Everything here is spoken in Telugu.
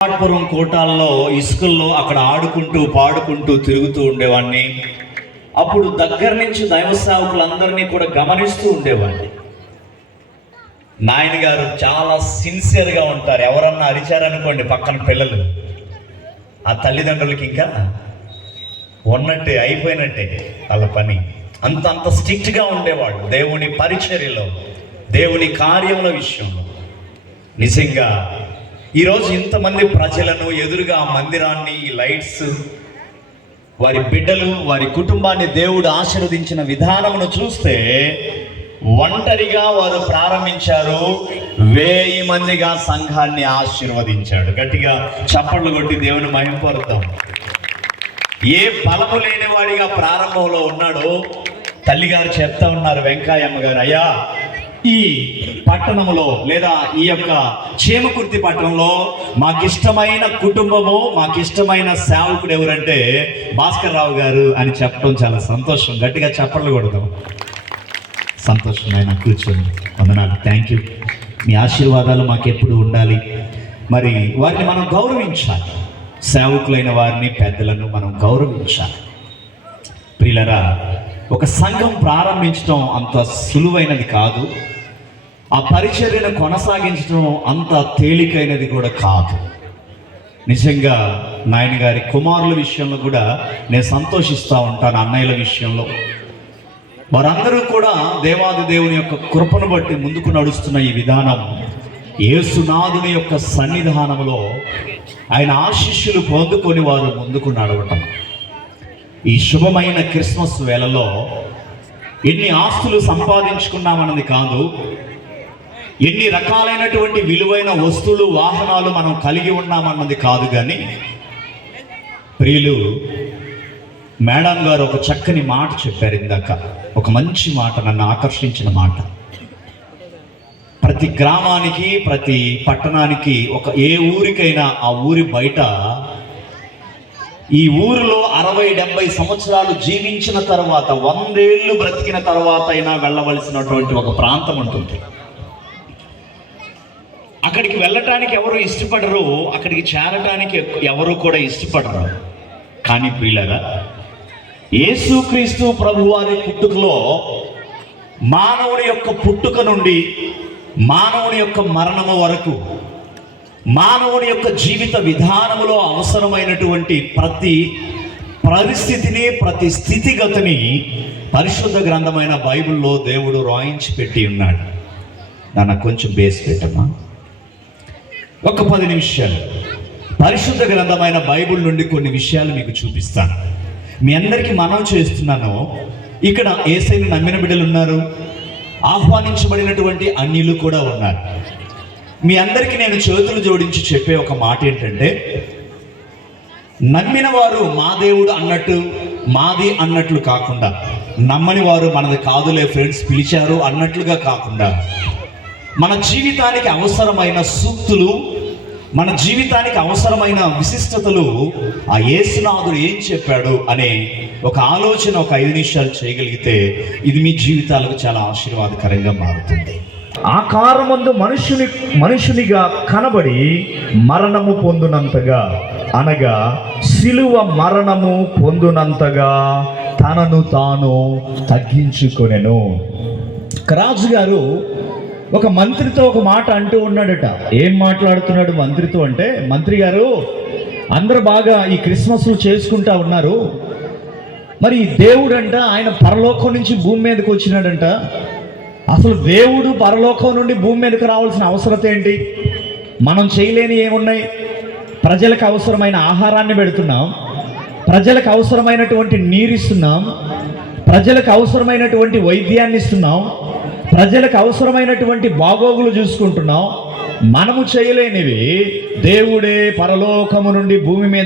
పురం కోటాల్లో ఇసుకల్లో అక్కడ ఆడుకుంటూ పాడుకుంటూ తిరుగుతూ ఉండేవాడిని. అప్పుడు దగ్గర నుంచి దైవ సేవకులందరినీ కూడా గమనిస్తూ ఉండేవాడిని. నాయన గారు చాలా సిన్సియర్గా ఉంటారు. ఎవరన్నా అరిచారనుకోండి పక్కన పిల్లలు, ఆ తల్లిదండ్రులకి ఇంకా ఉన్నట్టే, అయిపోయినట్టే వాళ్ళ పని. అంత స్ట్రిక్ట్గా ఉండేవాళ్ళు దేవుని పరిచర్యలో, దేవుని కార్యముల విషయంలో. నిజంగా ఈరోజు ఇంతమంది ప్రజలను ఎదురుగా మందిరాన్ని, ఈ లైట్స్, వారి బిడ్డలు, వారి కుటుంబాన్ని దేవుడు ఆశీర్వదించిన విధానమును చూస్తే ఒంటరిగా వారు ప్రారంభించారు, 1000 మందిగా సంఘాన్ని ఆశీర్వదించాడు. గట్టిగా చప్పట్లు కొట్టి దేవుని మహిమపరుద్దాం. ఏ బలము లేని వాడిగా ప్రారంభంలో ఉన్నాడో తల్లిగారు చెప్తా ఉన్నారు, వెంకాయమ్మ గారు, అయ్యా ఈ పట్టణంలో లేదా ఈ యొక్క చీమకుర్తి పట్టణంలో మాకిష్టమైన కుటుంబము, మాకిష్టమైన సేవకుడు ఎవరంటే భాస్కర్ రావు గారు అని చెప్పడం చాలా సంతోషం. గట్టిగా చప్పట్లు కొడదాం. సంతోషం ఆయన, కూర్చొని. వందనాలు, థ్యాంక్ యూ. మీ ఆశీర్వాదాలు మాకెప్పుడు ఉండాలి. మరి వారిని మనం గౌరవించాలి, సేవకులైన వారిని, పెద్దలను మనం గౌరవించాలి. ప్రియులరా, ఒక సంఘం ప్రారంభించడం అంత సులువైనది కాదు. ఆ పరిచర్యను కొనసాగించడం అంత తేలికైనది కూడా కాదు. నిజంగా నాయన గారి కుమారుల విషయంలో కూడా నేను సంతోషిస్తూ ఉంటాను. అన్నయ్యల విషయంలో వారందరూ కూడా దేవాది దేవుని యొక్క కృపను బట్టి ముందుకు నడుస్తున్న ఈ విధానం, యేసునాథుని యొక్క సన్నిధానంలో ఆయన ఆశీస్సులు పొందుకొని వారు ముందుకు నడవటం. ఈ శుభమైన క్రిస్మస్ వేళలో ఎన్ని ఆస్తులు సంపాదించుకున్నామన్నది కాదు, ఎన్ని రకాలైనటువంటి విలువైన వస్తువులు, వాహనాలు మనం కలిగి ఉన్నామన్నది కాదు. కానీ ప్రియులు, మేడం గారు ఒక చక్కని మాట చెప్పారు ఇందాక, ఒక మంచి మాట, నన్ను ఆకర్షించిన మాట. ప్రతి గ్రామానికి, ప్రతి పట్టణానికి, ఏ ఊరికైనా ఆ ఊరి బయట, ఈ ఊరిలో 60-70 సంవత్సరాలు జీవించిన తర్వాత, 100 ఏళ్ళు బ్రతికిన తర్వాత అయినా వెళ్ళవలసినటువంటి ఒక ప్రాంతం ఉంటుంది. అక్కడికి వెళ్ళటానికి ఎవరు ఇష్టపడరు, అక్కడికి చేరటానికి ఎవరు కూడా ఇష్టపడరు. కానీ ప్రియులారా, యేసుక్రీస్తు ప్రభువారి పుట్టుకలో, మానవుని యొక్క పుట్టుక నుండి మానవుని యొక్క మరణము వరకు, మానవుని యొక్క జీవిత విధానములో అవసరమైనటువంటి ప్రతి పరిస్థితిని, ప్రతి స్థితిగతిని పరిశుద్ధ గ్రంథమైన బైబిల్లో దేవుడు రాయించి పెట్టి ఉన్నాడు. దాన్ని కొంచెం బేస్ పెట్టమ్మా. ఒక 10 నిమిషాలు పరిశుద్ధ గ్రంథమైన బైబిల్ నుండి కొన్ని విషయాలు మీకు చూపిస్తాను. మీ అందరికీ మనం చేస్తున్నాను, ఇక్కడ యేసయ్యను నమ్మిన బిడ్డలు ఉన్నారు, ఆహ్వానించబడినటువంటి అన్యులు కూడా ఉన్నారు. మీ అందరికీ నేను చేతులు జోడించి చెప్పే ఒక మాట ఏంటంటే, నమ్మిన వారు మా దేవుడు అన్నట్టు, మాది అన్నట్లు కాకుండా, నమ్మని వారు మనది కాదులే ఫ్రెండ్స్ పిలిచారు అన్నట్లుగా కాకుండా, మన జీవితానికి అవసరమైన సూక్తులు, మన జీవితానికి అవసరమైన విశిష్టతలు, ఆ యేసునాథుడు ఏం చెప్పాడు అనే ఒక ఆలోచన ఒక 5 నిమిషాలు చేయగలిగితే ఇది మీ జీవితాలకు చాలా ఆశీర్వాదకరంగా మారుతుంది. ఆకారమందు మనుషునిగా కనబడి మరణము పొందునంతగా, అనగా సిలువ మరణము పొందునంతగా తనను తాను తగ్గించుకొనెను. రాజు గారు ఒక మంత్రితో ఒక మాట అంటూ ఉన్నాడట. ఏం మాట్లాడుతున్నాడు మంత్రితో అంటే, మంత్రి గారు, అందరూ బాగా ఈ క్రిస్మస్లు చేసుకుంటా ఉన్నారు, మరి దేవుడంట ఆయన పరలోకం నుంచి భూమి మీదకి వచ్చినాడంట. అసలు దేవుడు పరలోకం నుండి భూమి మీదకి రావాల్సిన అవసరత ఏంటి? మనం చేయలేని ఏమున్నాయి? ప్రజలకు అవసరమైన ఆహారాన్ని పెడుతున్నాం, ప్రజలకు అవసరమైనటువంటి నీరు ఇస్తున్నాం, ప్రజలకు అవసరమైనటువంటి వైద్యాన్ని ఇస్తున్నాం, ప్రజలకు అవసరమైనటువంటి బాగోగులు చూసుకుంటున్నాం. మనము చేయలేనివి దేవుడే పరలోకము నుండి భూమి మీద